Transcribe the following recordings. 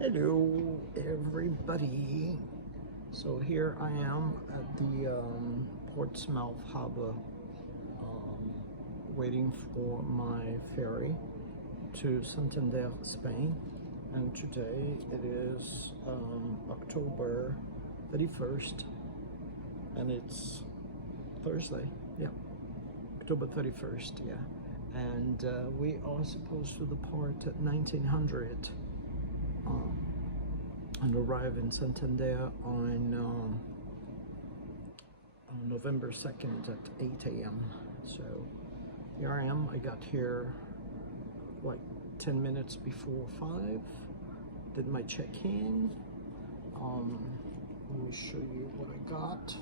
Hello everybody. So here I am at the Portsmouth harbor, waiting for my ferry to Santander, Spain. And today it is October 31st, and it's Thursday. Yeah, October 31st. Yeah, and we are supposed to depart at 1900. And arrive in Santander on November 2nd at 8 a.m. So here I am. I got here like 10 minutes before 5. Did my check-in. Let me show you what I got.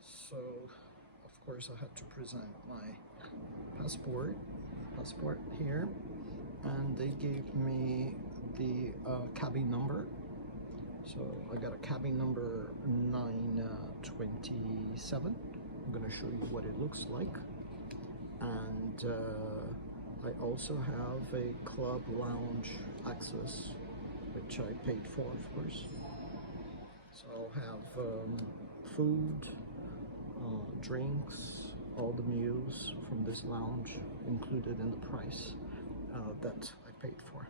So of course I had to present my passport here, and they gave me the cabin number. So I got a cabin number 927. I'm gonna show you what it looks like. And I also have a club lounge access, which I paid for, of course. So I'll have food, drinks, all the meals from this lounge included in the price that I paid for.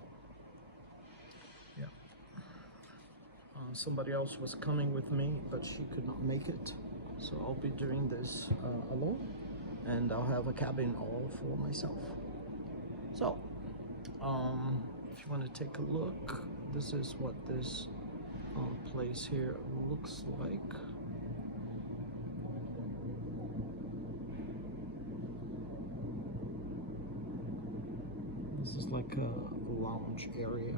Yeah. Somebody else was coming with me, but she could not make it. So I'll be doing this alone, and I'll have a cabin all for myself. So, if you want to take a look, this is what this place here looks like. This is like a lounge area,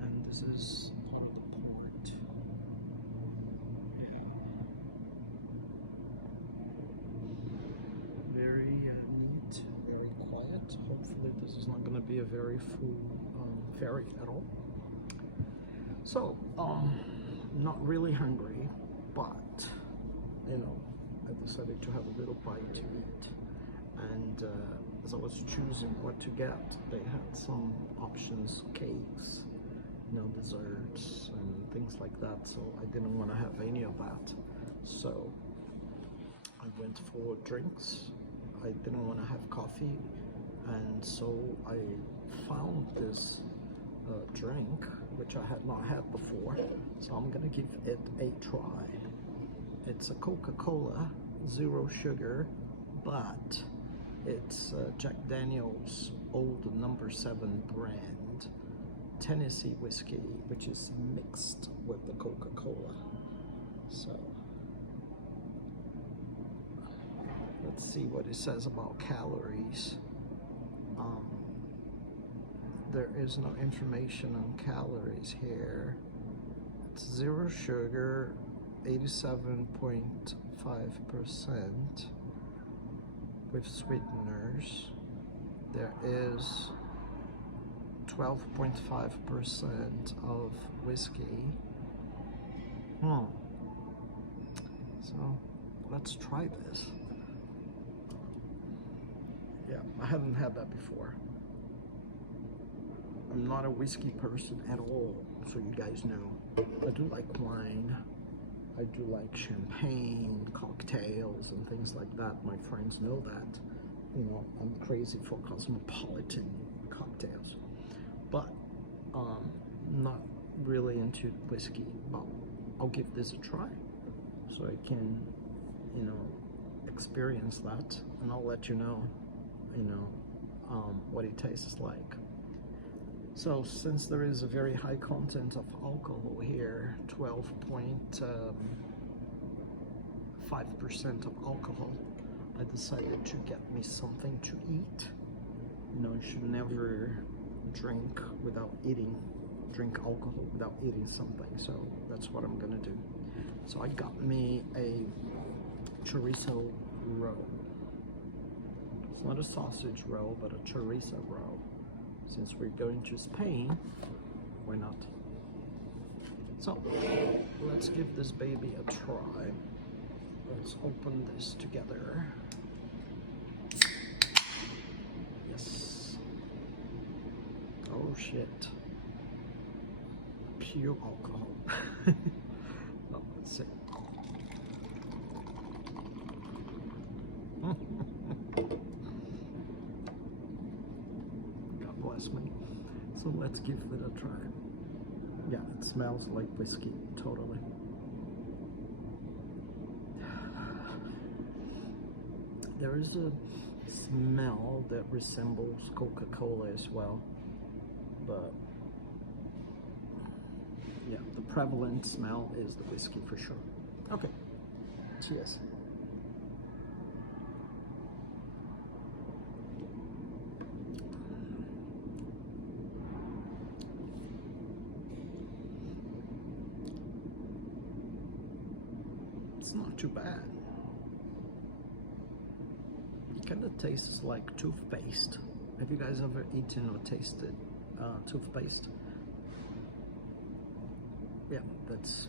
and this is part of the port. Yeah. Very neat, very quiet. Hopefully this is not going to be a very full ferry at all. So, not really hungry, but, you know, I decided to have a little bite to eat. And as I was choosing what to get, they had some options, cakes, desserts and things like that. So I didn't want to have any of that. So I went for drinks. I didn't want to have coffee, and so I found this drink, which I had not had before. So I'm gonna give it a try. It's a Coca-Cola, 0 sugar, but it's Jack Daniel's old No. 7 brand Tennessee whiskey, which is mixed with the Coca-Cola. So let's see what it says about calories. There is no information on calories here. It's 0 sugar, 87.5% with sweeteners. There is 12.5% of whiskey. So let's try this. Yeah, I haven't had that before. I'm not a whiskey person at all, so you guys know. I do like wine. I do like champagne, cocktails, and things like that. My friends know that. You know, I'm crazy for cosmopolitan cocktails. But not really into whiskey. But I'll give this a try, so I can, experience that, and I'll let you know, what it tastes like. So since there is a very high content of alcohol here, 12.5% of alcohol, I decided to get me something to eat. You should never drink alcohol without eating something. So that's what I'm gonna do. So I got me a chorizo roll. It's not a sausage roll, but a chorizo roll. Since we're going to Spain, why not? So let's give this baby a try. Let's open this together. Yes. Oh shit. pure alcohol. Well, let's see. God bless me. So let's give it a try. Yeah, it smells like whiskey, totally. There is a smell that resembles Coca-Cola as well, but yeah, the prevalent smell is the whiskey for sure. Okay, cheers. It's not too bad. It kind of tastes like toothpaste. Have you guys ever eaten or tasted toothpaste? Yeah, that's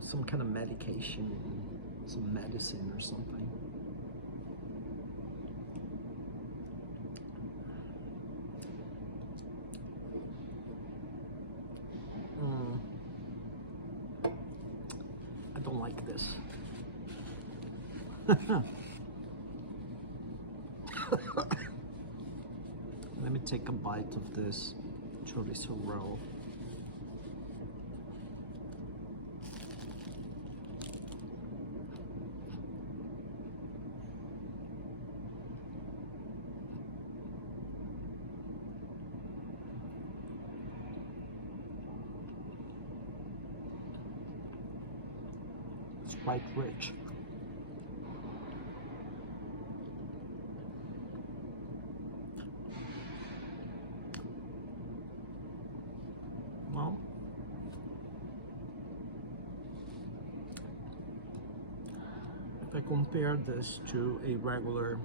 some kind of medication, some medicine or something. I don't like this. Let me take a bite of this chorizo roll. It's quite rich. Well, if I compare this to a regular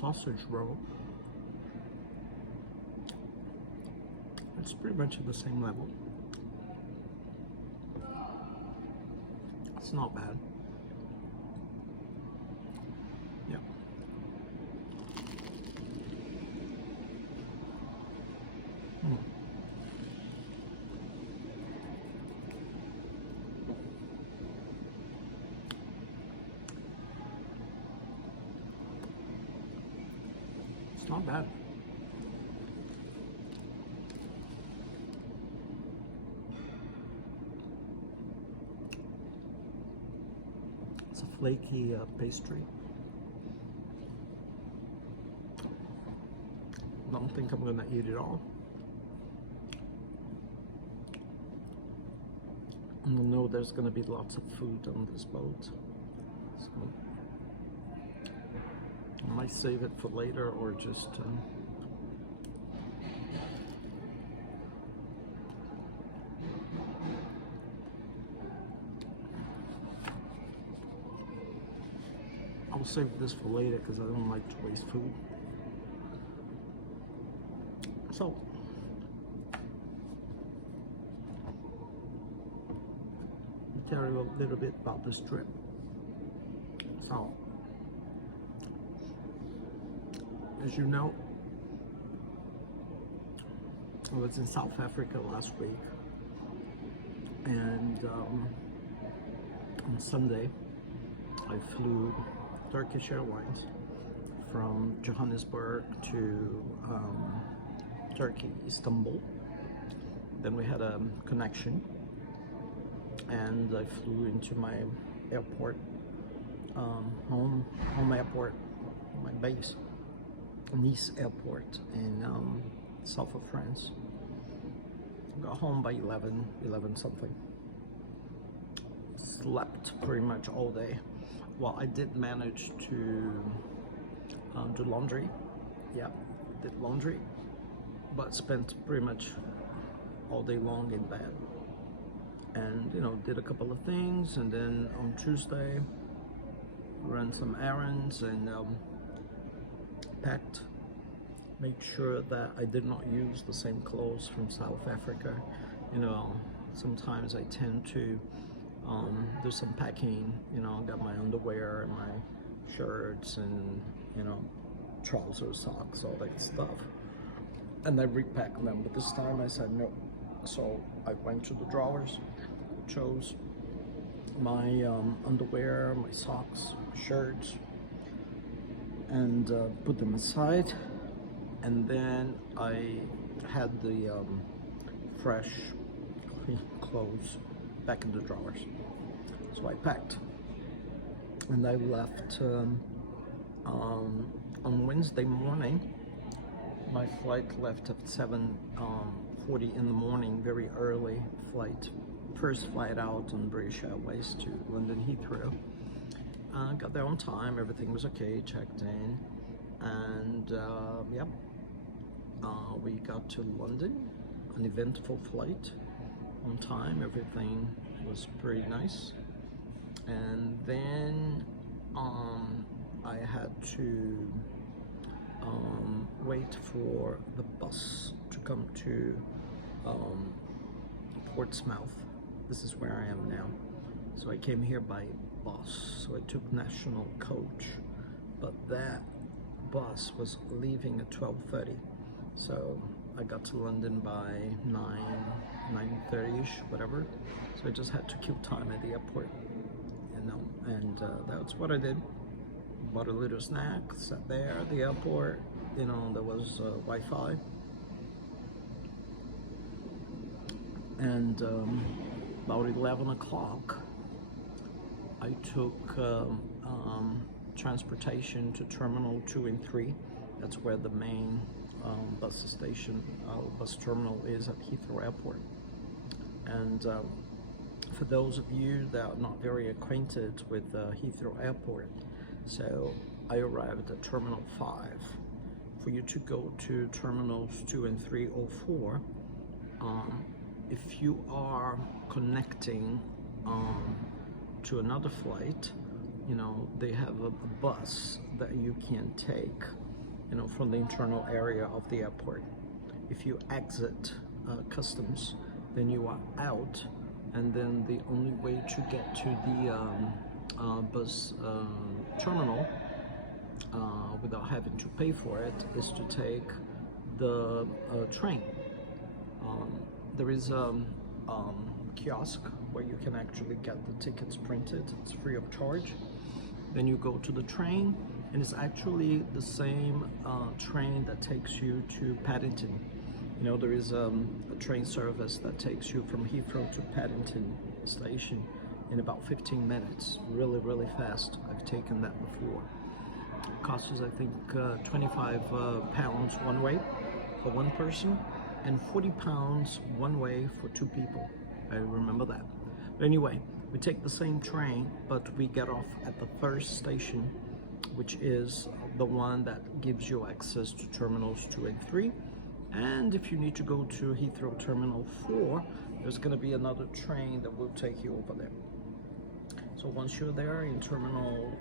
sausage roll, it's pretty much at the same level. It's not bad. Yeah. It's not bad. It's a flaky pastry. Don't think I'm gonna eat it all. I know there's gonna be lots of food on this boat, so I might save it for later or just I'll save this for later because I don't like to waste food. So I'll tell you a little bit about this trip. So as you know, I was in South Africa last week, and on Sunday I flew Turkish Airlines from Johannesburg to Turkey, Istanbul. Then we had a connection, and I flew into my airport, home airport, my base, Nice Airport in south of France. Got home by 11 something. Slept pretty much all day. Well, I did manage to do laundry. Yeah, did laundry, but spent pretty much all day long in bed. And you know, did a couple of things, and then on Tuesday ran some errands and packed. Made sure that I did not use the same clothes from South Africa. You know, sometimes I tend to do some packing. You know, got my underwear and my shirts and, you know, trousers, socks, all that stuff, and I repack them. But this time I said no, So I went to the drawers, chose my underwear, my socks, shirts, and put them aside. And then I had the fresh, clean clothes back in the drawers. So I packed, and I left on Wednesday morning. My flight left at 7:40 in the morning, very early flight. First flight out on British Airways to London Heathrow. Got there on time, everything was okay, checked in, and yep, we got to London, an eventful flight, on time, everything was pretty nice. And then I had to wait for the bus to come to Portsmouth. This is where I am now. So I came here by bus, so I took national coach, but that bus was leaving at 12:30. So I got to London by 9:30ish, whatever. So I just had to kill time at the airport, you know, and that's what I did. Bought a little snack, sat there at the airport, you know, there was Wi-Fi. And about 11 o'clock, I took transportation to Terminal 2 and 3. That's where the main bus station, bus terminal is at Heathrow Airport. And for those of you that are not very acquainted with Heathrow Airport, so I arrived at Terminal 5. For you to go to Terminals 2 and 3 or 4, if you are connecting to another flight, you know, they have a bus that you can take, you know, from the internal area of the airport. If you exit customs, then you are out, and then the only way to get to the bus terminal without having to pay for it is to take the train. There is a kiosk where you can actually get the tickets printed. It's free of charge. Then you go to the train, and it's actually the same train that takes you to Paddington. You know, there is a train service that takes you from Heathrow to Paddington station in about 15 minutes. Really, really fast. I've taken that before. It costs us, I think, 25 pounds one way for one person, and 40 pounds one way for two people. I remember that. But anyway, we take the same train, but we get off at the first station, which is the one that gives you access to Terminals 2 and 3. And if you need to go to Heathrow Terminal 4, there's going to be another train that will take you over there. So once you're there in Terminal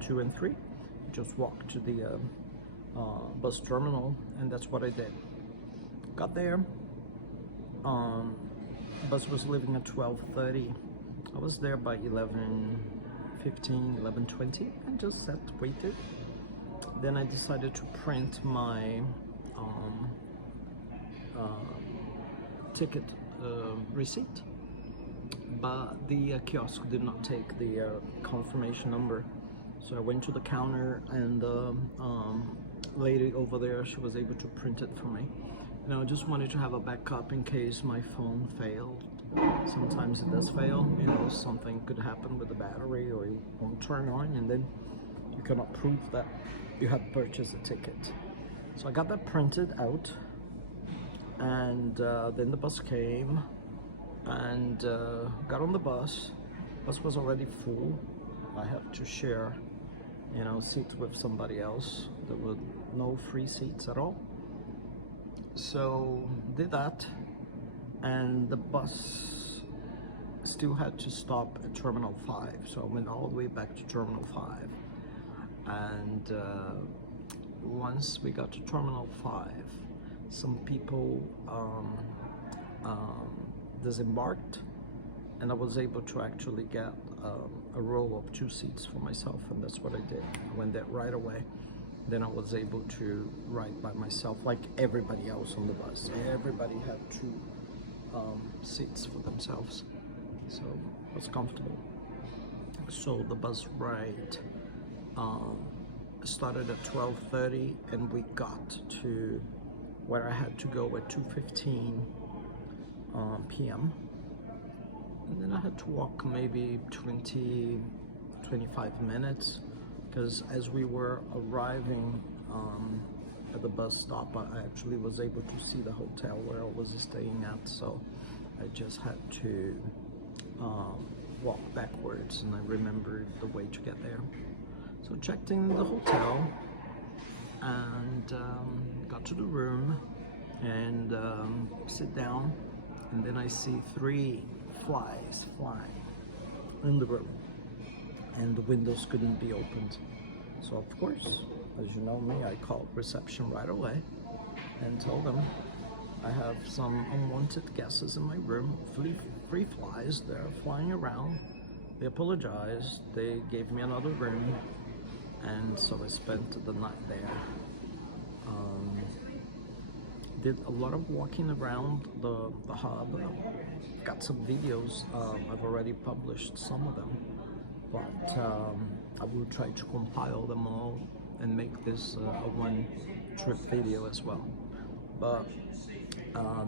2 and 3, you just walk to the bus terminal, and that's what I did. Got there, bus was leaving at 12:30. I was there by 11:15, 11:20, and just sat, waited. Then I decided to print my ticket receipt, but the kiosk did not take the confirmation number. So I went to the counter, and lady over there, she was able to print it for me. You know, I just wanted to have a backup in case my phone failed. Sometimes it does fail, you know, something could happen with the battery, or it won't turn on, and then you cannot prove that you have purchased a ticket. So I got that printed out, and then the bus came, and got on the bus. Bus was already full. I had to share, you know, seat with somebody else. There were no free seats at all. So did that, and the bus still had to stop at Terminal 5. So I went all the way back to Terminal 5, and once we got to Terminal 5, some people disembarked, and I was able to actually get a row of 2 seats for myself, and that's what I did. I went there right away. Then I was able to ride by myself, like everybody else on the bus. Everybody had to seats for themselves, so it was comfortable. So the bus ride started at 12:30, and we got to where I had to go at 2:15 p.m. And then I had to walk maybe 25 minutes, because as we were arriving at the bus stop, I actually was able to see the hotel where I was staying at, so I just had to walk backwards, and I remembered the way to get there. So checked in the hotel and got to the room and sit down, and then I see 3 flies flying in the room, and the windows couldn't be opened. So of course, as you know me, I called reception right away and told them I have some unwanted guests in my room, 3 flies, they're flying around. They apologized, they gave me another room, and so I spent the night there. Did a lot of walking around the hub. Got some videos. I've already published some of them, but I will try to compile them all and make this a one-trip video as well. But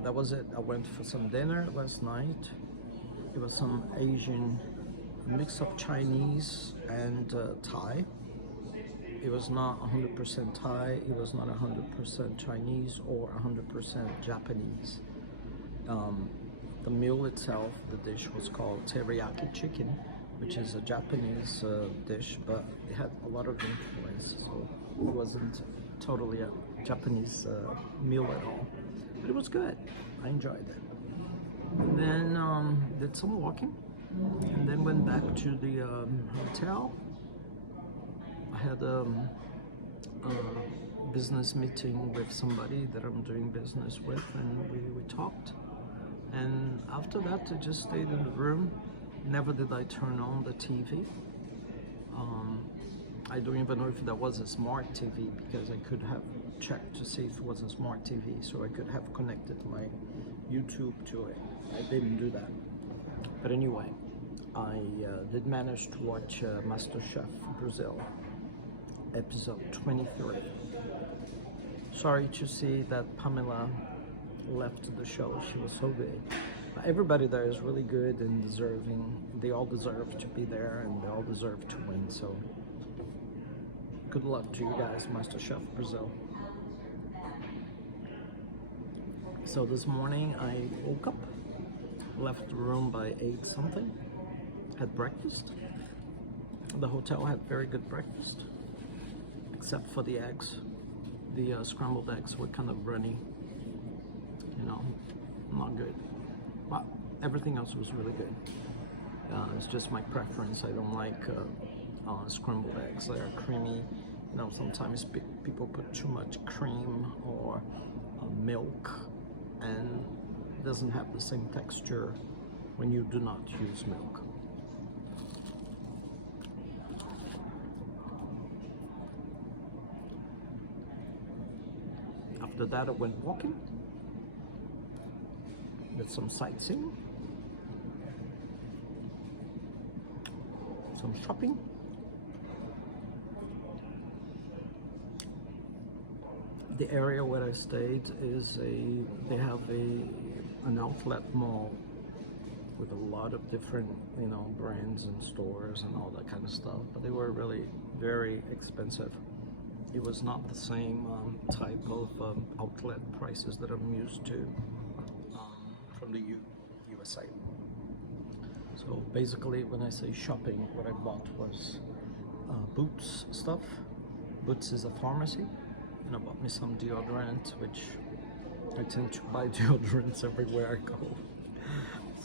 that was it. I went for some dinner last night. It was some Asian mix of Chinese and Thai. It was not 100% Thai, it was not 100% Chinese or 100% Japanese. The meal itself, the dish was called teriyaki chicken, which is a Japanese dish, but it had a lot of influence, so it wasn't totally a Japanese meal at all. But it was good, I enjoyed it. And then did some walking, and then went back to the hotel. I had a business meeting with somebody that I'm doing business with, and we talked. And after that, I just stayed in the room. Never did I turn on the TV. I don't even know if that was a smart TV, because I could have checked to see if it was a smart TV, so I could have connected my YouTube to it. I didn't do that. But anyway, I did manage to watch MasterChef Brazil, episode 23. Sorry to see that Pamela left the show. She was so good. Everybody there is really good and deserving. They all deserve to be there, and they all deserve to win. So good luck to you guys, MasterChef Brazil. So this morning I woke up, left the room by 8 something, had breakfast. The hotel had very good breakfast, except for the eggs. The scrambled eggs were kind of runny, you know, not good. But everything else was really good. It's just my preference. I don't like scrambled eggs. They are creamy. You know, sometimes people put too much cream or milk, and it doesn't have the same texture when you do not use milk. After that, I went walking, did some sightseeing, some shopping. The area where I stayed is they have an outlet mall with a lot of different, you know, brands and stores and all that kind of stuff, but they were really very expensive. It was not the same type of outlet prices that I'm used to from the USA. So basically, when I say shopping, what I bought was Boots stuff. Boots is a pharmacy, and I bought me some deodorant, which I tend to buy deodorants everywhere I go.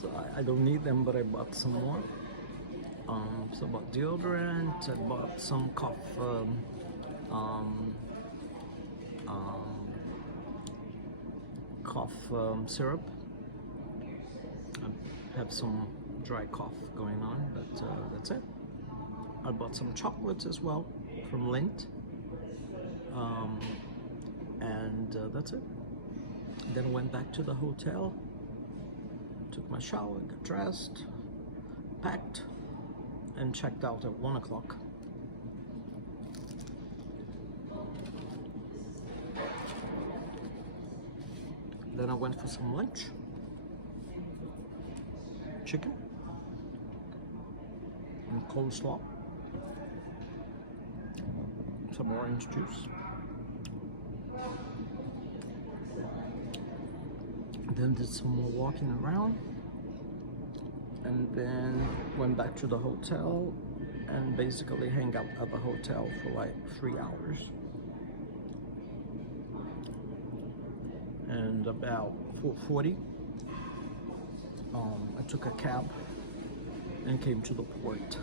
So I don't need them, but I bought some more. So I bought deodorant, I bought some cough syrup. I have some dry cough going on, but that's it. I bought some chocolates as well from Lindt, and that's it. Then I went back to the hotel, Took my shower, got dressed, packed, and checked out at 1 o'clock. Then I went for some lunch, chicken and coleslaw, some orange juice. Then did some more walking around, and then went back to the hotel and basically hang out at the hotel for like 3 hours. And about 4:40, I took a cab and came to the port,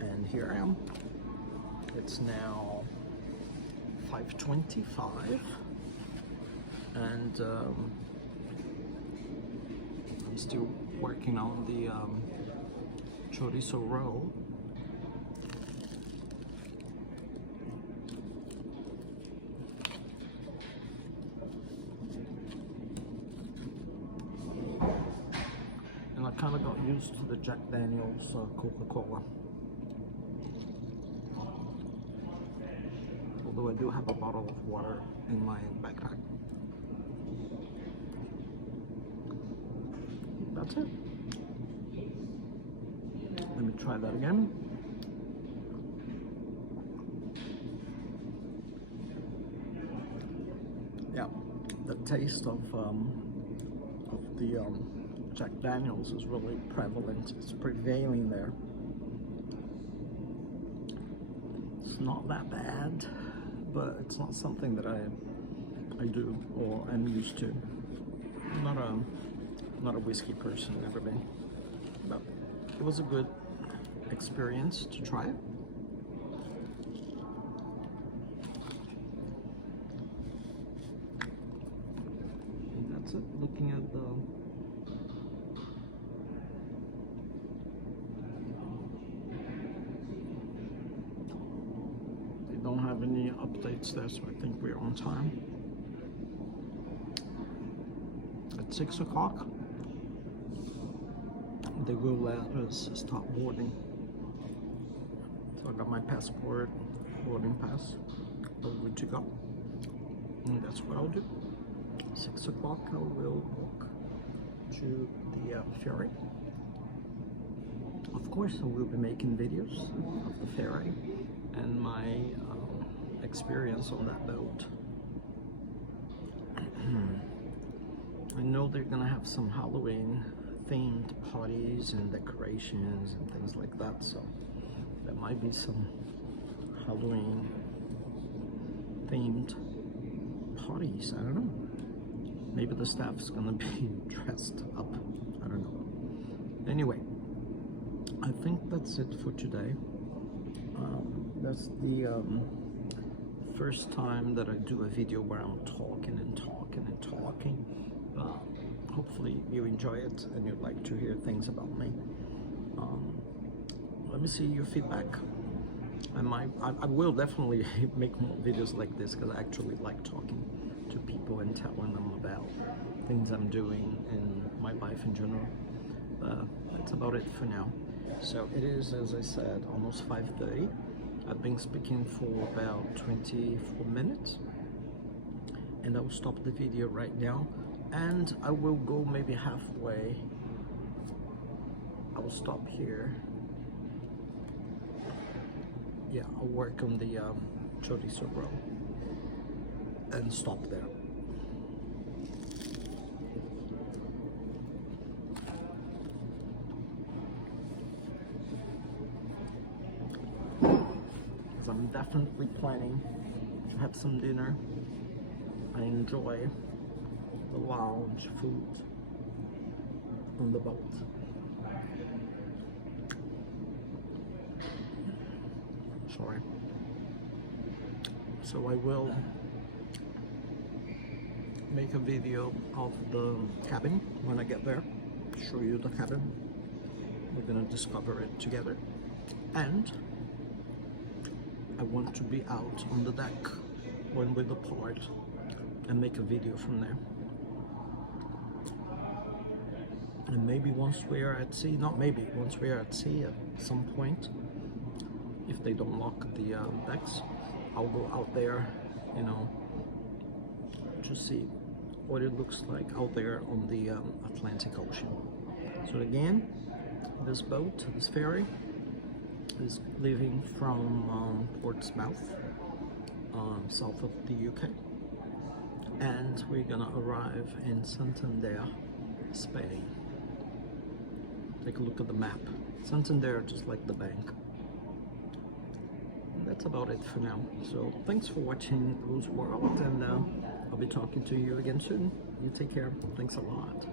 and here I am. It's now 5:25, and I'm still working on the chorizo roll. And I kind of got used to the Jack Daniel's Coca-Cola. Although I do have a bottle of water in my backpack. That's it. Let me try that again. Yeah, the taste of the Jack Daniel's is really prevalent. It's prevailing there. It's not that bad, but it's not something that I do or I'm used to. I'm not a whiskey person, never been. But it was a good experience to try it. And that's it. Looking at they don't have any updates there, so I think we're on time. At 6 o'clock, they will let us start boarding. So I got my passport, boarding pass, all good to go. And that's what I'll do. 6 o'clock, I will walk to the ferry. Of course, I will be making videos of the ferry and my experience on that boat. I know they're gonna have some Halloween themed parties and decorations and things like that, so there might be some Halloween themed parties. I don't know. Maybe the staff's gonna be dressed up. I don't know. Anyway, I think that's it for today. That's the first time that I do a video where I'm talking and talking and talking. Hopefully you enjoy it and you'd like to hear things about me. Let me see your feedback. I will definitely make more videos like this because I actually like talking to people and telling them about things I'm doing in my life in general. That's about it for now. So it is, as I said, almost 5:30. I've been speaking for about 24 minutes, and I will stop the video right now, and I will go maybe halfway. I will stop here. Yeah, I'll work on the chorizo roll and stop there. Because I'm definitely planning to have some dinner. I enjoy the lounge food on the boat. Sorry. So I will make a video of the cabin when I get there, show you the cabin. We're gonna discover it together, and I want to be out on the deck when we depart and make a video from there. And maybe once we're at sea, not maybe, once we're at sea at some point, if they don't lock the decks, I'll go out there, you know, to see what it looks like out there on the Atlantic Ocean. So again, this boat, this ferry, is leaving from Portsmouth, south of the UK, and we're gonna arrive in Santander, Spain. Take a look at the map. Santander, just like the bank. And that's about it for now. So thanks for watching Blues World, and I'll be talking to you again soon. You take care. Thanks a lot.